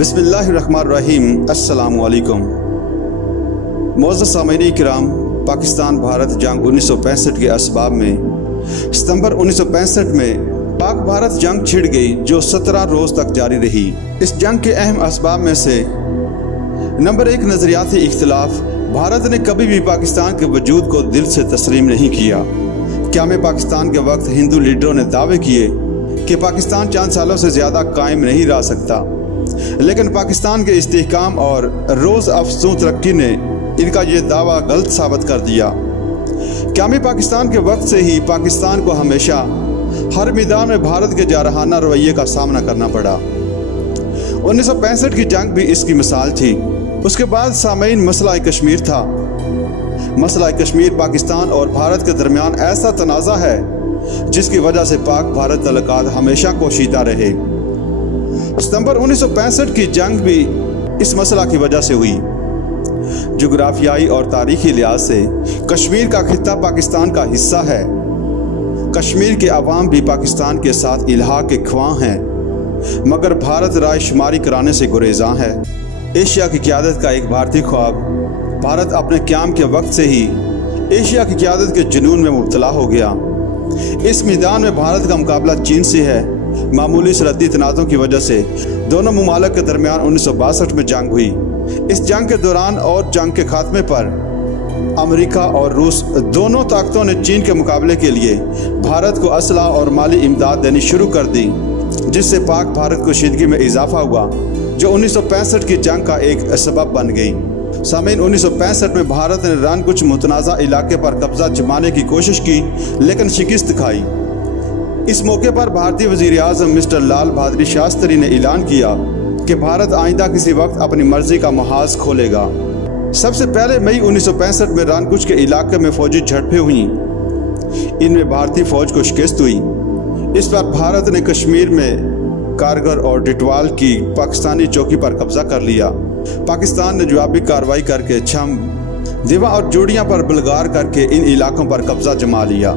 बिस्मिल्लाहिर्रहमानिर्रहीम। अस्सलामुअलैकुम। मोअज़्ज़ज़ सामईन किराम, पाकिस्तान भारत जंग 1965 के असबाब में सितंबर 1965 में पाक भारत जंग छिड़ गई, जो 17 रोज़ तक जारी रही। इस जंग के अहम असबाब में से नंबर 1, नज़रियाती इख्तिलाफ। भारत ने कभी भी पाकिस्तान के वजूद को दिल से तस्लीम नहीं किया। क़याम पाकिस्तान के वक्त हिंदू लीडरों ने दावे किए कि पाकिस्तान चंद सालों से ज़्यादा कायम नहीं रह सकता, लेकिन पाकिस्तान के इस्तेहकाम और रोज़ अफज़ू तरक्की ने इनका ये दावा गलत साबित कर दिया। क़याम पाकिस्तान के वक्त से ही पाकिस्तान को हमेशा हर मैदान में भारत के जारहाना रवैये का सामना करना पड़ा। 1965 की जंग भी इसकी मिसाल थी। उसके बाद सामईन मसला कश्मीर था। मसला कश्मीर पाकिस्तान और भारत के दरमियान ऐसा तनाज़ा है जिसकी वजह से पाक भारत तल्लुकात हमेशा कोशीदा रहे। सितंबर 1965 की जंग भी इस मसला की वजह से हुई। जोग्राफियाई और तारीखी लिहाज से कश्मीर का खित्ता पाकिस्तान का हिस्सा है। कश्मीर के अवाम भी पाकिस्तान के साथ इल्हा के ख्वाह हैं, मगर भारत राय शुमारी कराने से गुरेज़ां है। एशिया की क़यादत का एक भारतीय ख्वाब। भारत अपने क़याम के वक्त से ही एशिया की क़यादत के जुनून में मुब्तला हो गया। इस मैदान में भारत का मुकाबला चीन से है। मामूली सरहदी तनाज़ों की वजह से दोनों मुमालिक के दरमियान 1962 में जंग हुई। इस जंग के दौरान और जंग के खात्मे पर अमेरिका और रूस दोनों ताकतों ने चीन के मुकाबले के लिए भारत को असला और माली इमदाद देनी शुरू कर दी, जिससे पाक भारत कशीदगी में इजाफा हुआ, जो 1965 की जंग का एक सबब बन गई। सामीन, 1965 में भारत ने रन कुछ मुतनाज़ा इलाके पर कब्जा जमाने की कोशिश की, लेकिन शिकस्त खाई। इस मौके पर भारतीय वज़ीर आज़म मिस्टर लाल बहादुर शास्त्री ने ऐलान किया कि भारत आइंदा किसी वक्त अपनी मर्जी का महाज खोलेगा। सबसे पहले मई 1965 में रानकुच के इलाके में फौजी झड़पें हुई। इनमें भारतीय फौज को शिकस्त हुई। इस पर भारत ने कश्मीर में कारगर और डिटवाल की पाकिस्तानी चौकी पर कब्जा कर लिया। पाकिस्तान ने जवाबी कार्रवाई करके छम, दिवा और जोड़ियाँ पर बलगार करके इन इलाकों पर कब्जा जमा लिया।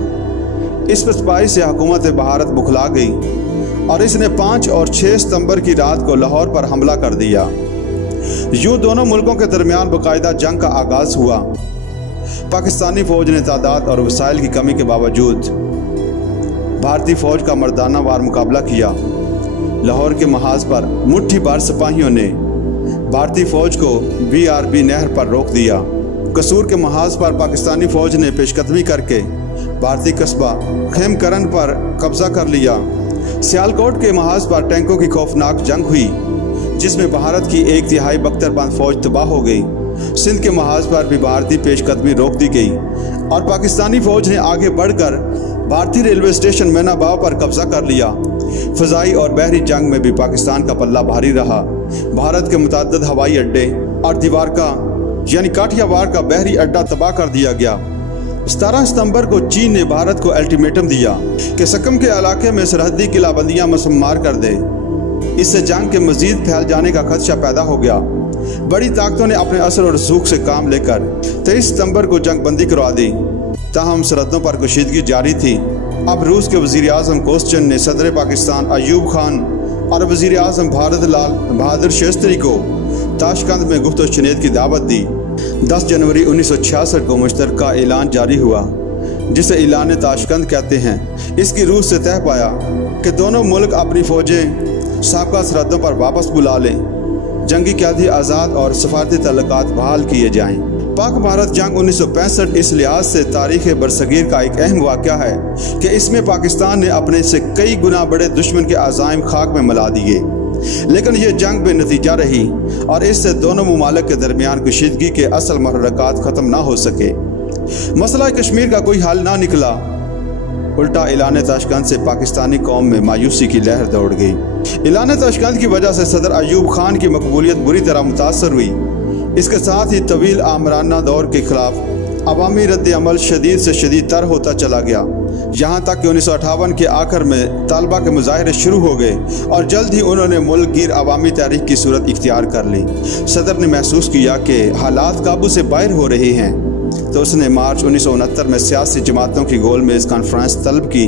इस पसपाई से हुकूमत भारत बुखला गई और इसने 5 और 6 सितंबर की रात को लाहौर पर हमला कर दिया। यूँ दोनों मुल्कों के दरमियान बाकायदा जंग का आगाज़ हुआ। पाकिस्तानी फ़ौज ने तादाद और वसाइल की कमी के बावजूद भारतीय फ़ौज का मर्दाना वार मुकाबला किया। लाहौर के महाज पर मुट्ठी भर सिपाहियों ने भारतीय फ़ौज को BRB नहर पर रोक दिया। कसूर के महाज पर पाकिस्तानी फ़ौज ने पेशकदमी करके भारतीय कस्बा खेमकरन पर कब्जा कर लिया। सियालकोट के महाज पर टैंकों की खौफनाक जंग हुई, जिसमें भारत की 1/3 बख्तरबंद फौज तबाह हो गई। सिंध के महाज पर भी भारतीय पेशकदमी रोक दी गई और पाकिस्तानी फौज ने आगे बढ़कर भारतीय रेलवे स्टेशन मैनाबाव पर कब्जा कर लिया। फ़ज़ाई और बहरी जंग में भी पाकिस्तान का पल्ला भारी रहा। भारत के मुतअद्दिद हवाई अड्डे और दीवारका यानी काठियावाड़ का बहरी अड्डा तबाह कर दिया गया। 17 सितंबर को चीन ने भारत को अल्टीमेटम दिया कि सकम के इलाके में सरहदी किलाबंदियाँ मसम्मार कर दे। इससे जंग के मजीद फैल जाने का खदशा पैदा हो गया। बड़ी ताकतों ने अपने असर और रसूख से काम लेकर 23 सितंबर को जंग बंदी करवा दी। ताहम सरहदों पर कशीदगी जारी थी। अब रूस के वज़ीर आज़म कोस्चन ने सदर पाकिस्तान अयूब खान और वज़ीर आज़म भारत लाल बहादुर शास्त्री को ताशकंद में गुफ्त शनीद की दावत दी। 10 जनवरी 1966 को मुश्तरका ऐलान जारी हुआ, जिसे ऐलान ताशकंद कहते हैं। इसकी रूस से तय पाया कि दोनों मुल्क अपनी फ़ौजें साबका सरहदों पर वापस बुला लें, जंगी क़यादी आज़ाद और सफारती तल्लुकात बहाल किए जाएँ। पाक भारत जंग 1965 इस लिहाज से तारीख़ बरसगीर का एक अहम वाक़या है कि इसमें पाकिस्तान ने अपने से कई गुना बड़े दुश्मन के अज़ाइम खाक में मिला दिए, लेकिन यह जंग बेनतीजा रही और इससे दोनों मुमालिक के दरमियान कशीदगी के असल महरक़ात ख़त्म ना हो सके। मसला कश्मीर का कोई हल ना निकला। उल्टा ऐलान ताशकंद से पाकिस्तानी कौम में मायूसी की लहर दौड़ गई। ऐलान ताशकंद की वजह से सदर अयूब खान की मकबूलियत बुरी तरह मुतासर हुई। इसके साथ ही तवील आमराना दौर के खिलाफ अवामी रद्द अमल शदीद से शदीद तर होता चला गया, यहाँ तक कि 1958 के आखिर में तालबा के मुजाहरे शुरू हो गए और जल्द ही उन्होंने मुल्क गिर अवामी तहरीक की सूरत इख्तियार कर ली। सदर ने महसूस किया कि हालात काबू से बाहर हो रहे हैं, तो उसने मार्च 1969 में सियासी जमातों की गोल में इस कॉन्फ्रेंस तलब की,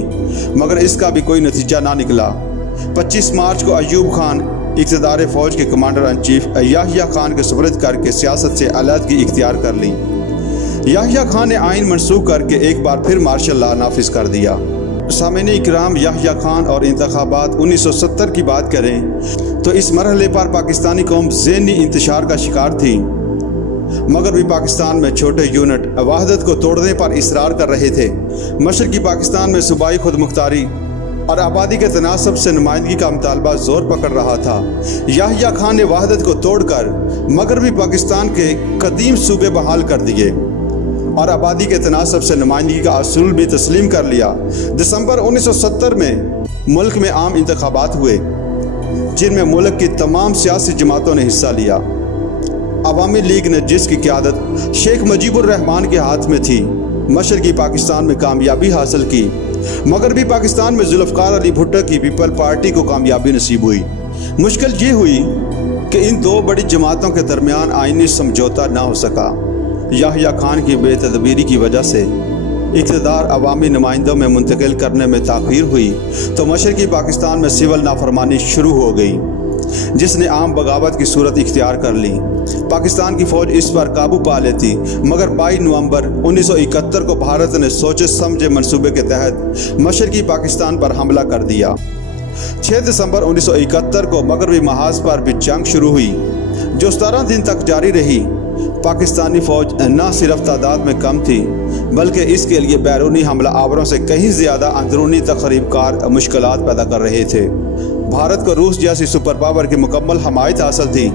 मगर इसका भी कोई नतीजा ना निकला। 25 मार्च को अयूब खान इक़्तिदार फ़ौज के commander in chief Yahya Khan के सुपुर्द करके सियासत से अलहदगी इख्तियार कर ली। याहिया खान ने आइन मनसूख करके एक बार फिर मार्शल लॉ नाफिज कर दिया। सामीन इकराम, याहिया खान और इंतखाबात 1970 की बात करें तो इस मरहले पर पाकिस्तानी कौम ज़हनी इंतशार का शिकार थी। मगरबी पाकिस्तान में छोटे यूनिट वहदत को तोड़ने पर इसरार कर रहे थे। मशरकी पाकिस्तान में सूबाई खुद मुख्तारी और आबादी के तनासब से नुमाइंदगी का मुतालबा जोर पकड़ रहा था। याहिया खान ने वहदत को तोड़कर मगरबी पाकिस्तान के कदीम सूबे बहाल कर दिए और आबादी के तनासब से नुमाइंदगी का असूल भी तस्लीम कर लिया। दिसंबर 1970 में मुल्क में आम इंतखाबात हुए जिनमें मुल्क की तमाम सियासी जमातों ने हिस्सा लिया। अवामी लीग ने, जिसकी क़यादत शेख मुजीबुर रहमान के हाथ में थी, मशरकी पाकिस्तान में कामयाबी हासिल की। मगरबी पाकिस्तान में जुल्फ़कार अली भुट्टो की पीपल पार्टी को कामयाबी नसीब हुई। मुश्किल ये हुई कि इन दो बड़ी जमातों के दरमियान आइनी समझौता ना हो सका। याहिया खान की बेतदबीरी की वजह से इक़्तिदार अवामी नुमाइंदों में मुंतकिल करने में ताख़ीर हुई तो मशरकी पाकिस्तान में सिविल नाफरमानी शुरू हो गई, जिसने आम बगावत की सूरत इख्तियार कर ली। पाकिस्तान की फ़ौज इस पर काबू पा लेती, मगर 22 नवंबर 1971 को भारत ने सोचे समझे मंसूबे के तहत मशरकी पाकिस्तान पर हमला कर दिया। 6 दिसंबर 1971 को मगरबी महाज पर भी जंग शुरू हुई जो 17 दिन तक जारी रही। पाकिस्तानी फ़ौज न सिर्फ तादाद में कम थी बल्कि इसके लिए बैरूनी हमला आवरों से कहीं ज़्यादा अंदरूनी तखरीबकार मुश्किलात पैदा कर रहे थे। भारत को रूस जैसी सुपर पावर की मुकम्मल हमायत हासिल थी।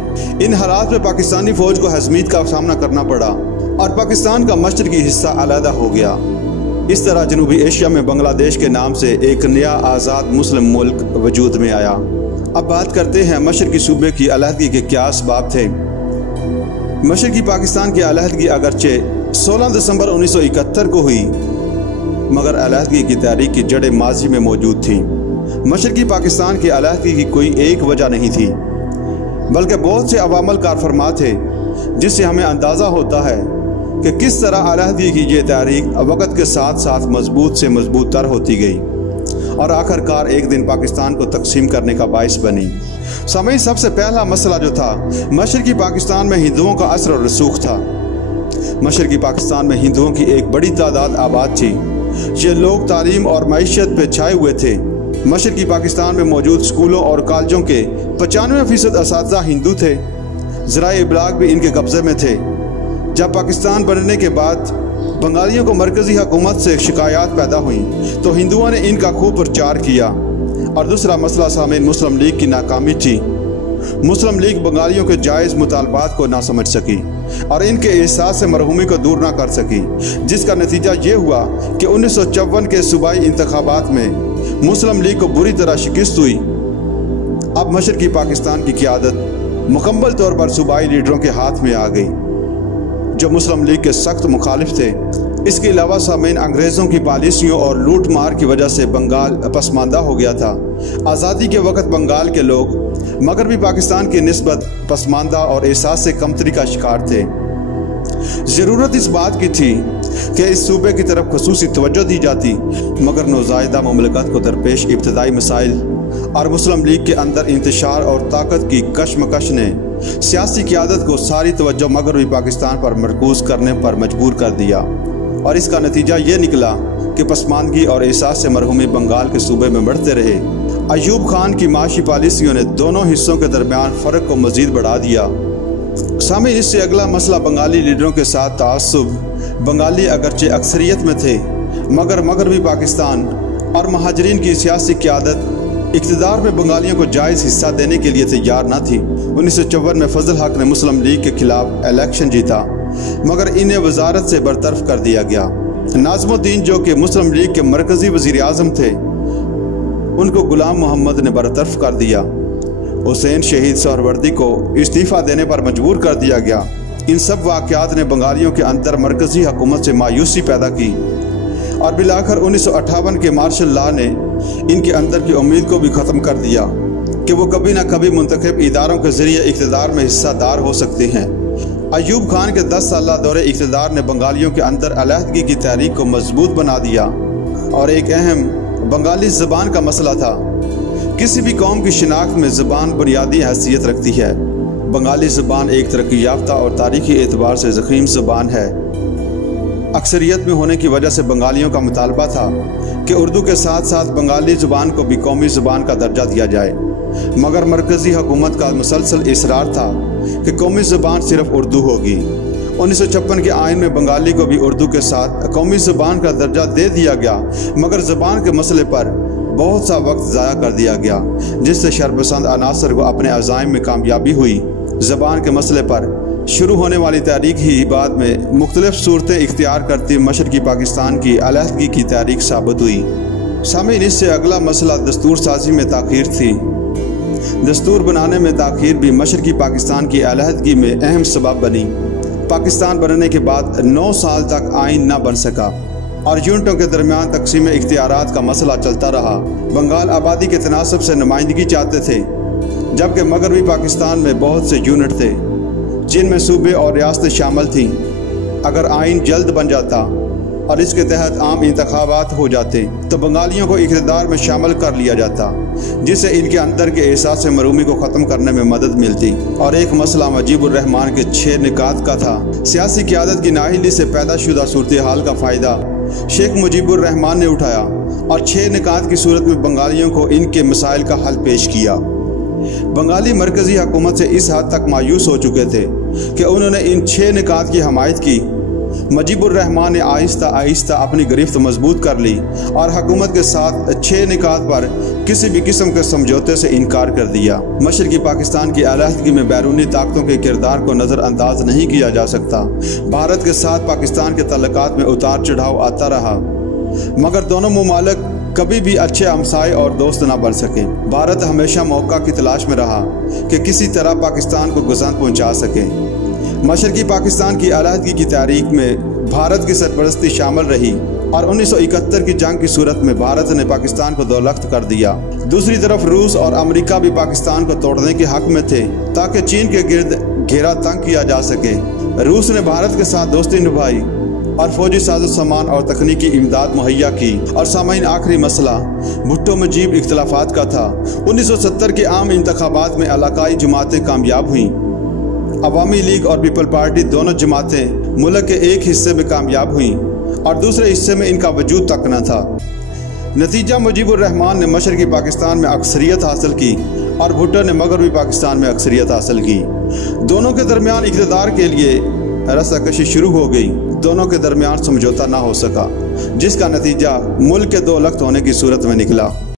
इन हालात में पाकिस्तानी फ़ौज को हज़मीत का सामना करना पड़ा और पाकिस्तान का मशरकी हिस्सा अलहदा हो गया। इस तरह जनूबी एशिया में बांग्लादेश के नाम से एक नया आज़ाद मुस्लिम मुल्क वजूद में आया। अब बात करते हैं मशरकी सूबे की अलहदगी के क्या असबाब थे। मशरकी पाकिस्तान की अलहदगी अगरचे 16 दिसंबर 1971 को हुई, मगर अलहदगी की तहरीक की जड़ें माजी में मौजूद थीं। मशरकी पाकिस्तान की अलहदगी की कोई एक वजह नहीं थी, बल्कि बहुत से अवामल कारफरमा थे, जिससे हमें अंदाज़ा होता है कि किस तरह अलहदगी की ये तहरीक वक़्त के साथ साथ मजबूत से मजबूत तर होती गई और आखिरकार एक दिन पाकिस्तान को तकसीम करने का बाइस बनी। समय सबसे पहला मसला जो था, मशरकी पाकिस्तान में हिंदुओं का असर और रसूख था। मशरकी पाकिस्तान में हिंदुओं की एक बड़ी तादाद आबाद थी। ये लोग तालीम और मईशत पे छाए हुए थे। मशरकी पाकिस्तान में मौजूद स्कूलों और कॉलेजों के 95% असातिज़ा हिंदू थे। ज़राए इब्लाग भी इनके कब्ज़े में थे। जब पाकिस्तान बनने के बाद बंगालियों को मरकज़ी हुकूमत से शिकायत पैदा हुई तो हिंदुओं ने इनका खूब प्रचार किया। और दूसरा मसला सामीन मुस्लिम लीग की नाकामी थी। मुस्लिम लीग बंगालियों के जायज़ मुतालबात को ना समझ सकी और इनके एहसास से मरहूमी को दूर ना कर सकी, जिसका नतीजा ये हुआ कि 1954 के सूबाई इंतखाबात में मुस्लिम लीग को बुरी तरह शिकस्त हुई। अब मशरकी पाकिस्तान की क़यादत मुकम्मल तौर पर सूबाई लीडरों के हाथ में आ गई जो मुस्लिम लीग के सख्त मुखालिफ थे। इसके अलावा सामीन अंग्रेज़ों की पॉलिसियों और लूट मार की वजह से बंगाल पसमानदा हो गया था। आज़ादी के वक़्त बंगाल के लोग मगरबी पाकिस्तान की निस्बत पसमानदा और एहसास से कमतरी का शिकार थे। ज़रूरत इस बात की थी कि इस सूबे की तरफ ख़ुसूसी तवज्जो दी जाती, मगर नौज़ायदा मुमलकत को दरपेश इब्तदाई मसाइल और मुस्लिम लीग के अंदर इंतशार और ताकत की कशमकश ने सियासी क़यादत को सारी तवज्जो मगरबी पाकिस्तान पर मरकूज़ करने पर मजबूर कर दिया और इसका नतीजा ये निकला कि पसमानदगी और एहसास से मरहूमी बंगाल के सूबे में बढ़ते रहे। अयूब खान की माशी पॉलिसियों ने दोनों हिस्सों के दरमियान फ़र्क को मज़ीद बढ़ा दिया। सामीन, इससे अगला मसला बंगाली लीडरों के साथ ताअस्सुब। बंगाली अगरचे अक्सरियत में थे, मगर मगरबी पाकिस्तान और महाजरीन की सियासी क़यादत इक़्तिदार में बंगालियों को जायज़ हिस्सा देने के लिए तैयार न थी। 1954 में फजल हक ने मुस्लिम लीग के खिलाफ इलेक्शन जीता, मगर इन्हें वजारत से बरतरफ कर दिया गया। नाज़मुद्दीन जो कि मुस्लिम लीग के मरकज़ी वज़ीर आज़म थे, उनको गुलाम मोहम्मद ने बरतरफ कर दिया। हुसैन शहीद सोहरवर्दी को इस्तीफ़ा देने पर मजबूर कर दिया गया। इन सब वाक़यात ने बंगालियों के अंदर मरकज़ी हुकूमत से मायूसी पैदा की और बिलाखिर 1958 के मार्शल लॉ ने इनके अंदर की उम्मीद को भी ख़त्म कर दिया कि वो कभी ना कभी मुंतखब इदारों के ज़रिए इक़्तिदार में हिस्सादार हो सकते हैं। अयूब खान के 10 साला दौरे इक़्तिदार ने बंगालियों के अंदर अलहदगी की तहरीक को मजबूत बना दिया और एक अहम बंगाली ज़बान का मसला था किसी भी कौम की शिनाख्त में ज़बान बुनियादी हैसियत रखती है। बंगाली ज़बान एक तरक्की याफ्ता और तारीखी एतबार से ज़ख़ीम ज़बान है। अक्सरियत में होने की वजह से बंगालियों का मुतालबा था कि उर्दू के साथ साथ बंगाली ज़बान को भी कौमी ज़बान का दर्जा दिया जाए, मगर मरकज़ी हुकूमत का मुसलसल इसरार था कि कौमी ज़बान सिर्फ उर्दू होगी। 1956 के आइन में बंगाली को भी उर्दू के साथ कौमी ज़बान का दर्जा दे दिया गया, मगर ज़बान के मसले पर बहुत सा वक्त ज़ाया कर दिया गया, जिससे शरपसंद अनासर को अपने अज़ाइम में कामयाबी हुई। ज़बान के मसले पर शुरू होने वाली तहरीक ही बाद में मुख्तलिफ सूरतें इख्तियार करती मशरक़ी पाकिस्तान की अलहदगी की तहरीक साबित हुई। सामीन, इससे अगला मसला दस्तूर साजी में ताख़ीर थी। दस्तूर बनाने में ताख़ीर भी मशरक़ी पाकिस्तान की अलहदगी में अहम सबब बनी। पाकिस्तान बनने के बाद 9 साल तक आइन न बन सका और यूनिटों के दरमियान तकसीम इख्तियारात का मसला चलता रहा। बंगाल आबादी के तनासब से नुमाइंदगी चाहते थे, जबकि मगरबी पाकिस्तान में बहुत से यूनिट थे जिनमें सूबे और रियासतें शामिल थीं। अगर आइन जल्द बन जाता और इसके तहत आम इंतखाबात हो जाते तो बंगालियों को इक़्तिदार में शामिल कर लिया जाता, जिससे इनके अंदर के एहसास मरूमी को ख़त्म करने में मदद मिलती। और एक मसला मुजीबुर रहमान के 6 निकात का था। सियासी क़यादत की नाअहली से पैदा शुदा सूरत हाल का फ़ायदा शेख मुजीबुर रहमान ने उठाया और 6 निकात की सूरत में बंगालियों को इनके मसाइल का हल पेश किया। बंगाली मरकज़ी हुकूमत से इस हद तक मायूस हो चुके थे कि उन्होंने इन 6 निकात की हमायत की। मुजीबुर रहमान ने आहिस्ता आहिस्ता अपनी गिरफ्त मजबूत कर ली और हुकूमत के साथ 6 निकात पर किसी भी किस्म के समझौते से इनकार कर दिया। मशरक़ी पाकिस्तान की अलहदगी में बैरूनी ताकतों के किरदार को नज़रअंदाज नहीं किया जा सकता। भारत के साथ पाकिस्तान के तल्लुकात में उतार चढ़ाव आता रहा, मगर दोनों मुमालिक कभी भी अच्छे हमसाए और दोस्त ना बन सके। भारत हमेशा मौका की तलाश में रहा कि किसी तरह पाकिस्तान को गुज़र पहुँचा सके। मशरक़ी पाकिस्तान की अलहदगी की तारीख में भारत की सरपरस्ती शामिल रही और 1971 की जंग की सूरत में भारत ने पाकिस्तान को दौलख्त कर दिया। दूसरी तरफ रूस और अमेरिका भी पाकिस्तान को तोड़ने के हक में थे ताकि चीन के गिर्द घेरा तंग किया जा सके। रूस ने भारत के साथ दोस्ती निभाई और फौजी साजो सामान और तकनीकी इमदाद मुहैया की। और सामईन, आखिरी मसला भुट्टो मुजीब इख्तिलाफात का था। 1970 के आम इंतखाबात में इलाकाई जमातें कामयाब हुईं। अवामी लीग और पीपल पार्टी दोनों जमातें मुल्क के एक हिस्से में कामयाब हुईं और दूसरे हिस्से में इनका वजूद तक न था। नतीजा, मुजीबुर रहमान ने मशरक़ी पाकिस्तान में अक्सरियत हासिल की और भुट्टो ने मगरबी पाकिस्तान में अक्सरियत हासिल की। दोनों के दरमियान इक़्तिदार के लिए रस्साकशी शुरू हो गई। दोनों के दरमियान समझौता ना हो सका, जिसका नतीजा मुल्क के 2 लख्त होने की सूरत में निकला।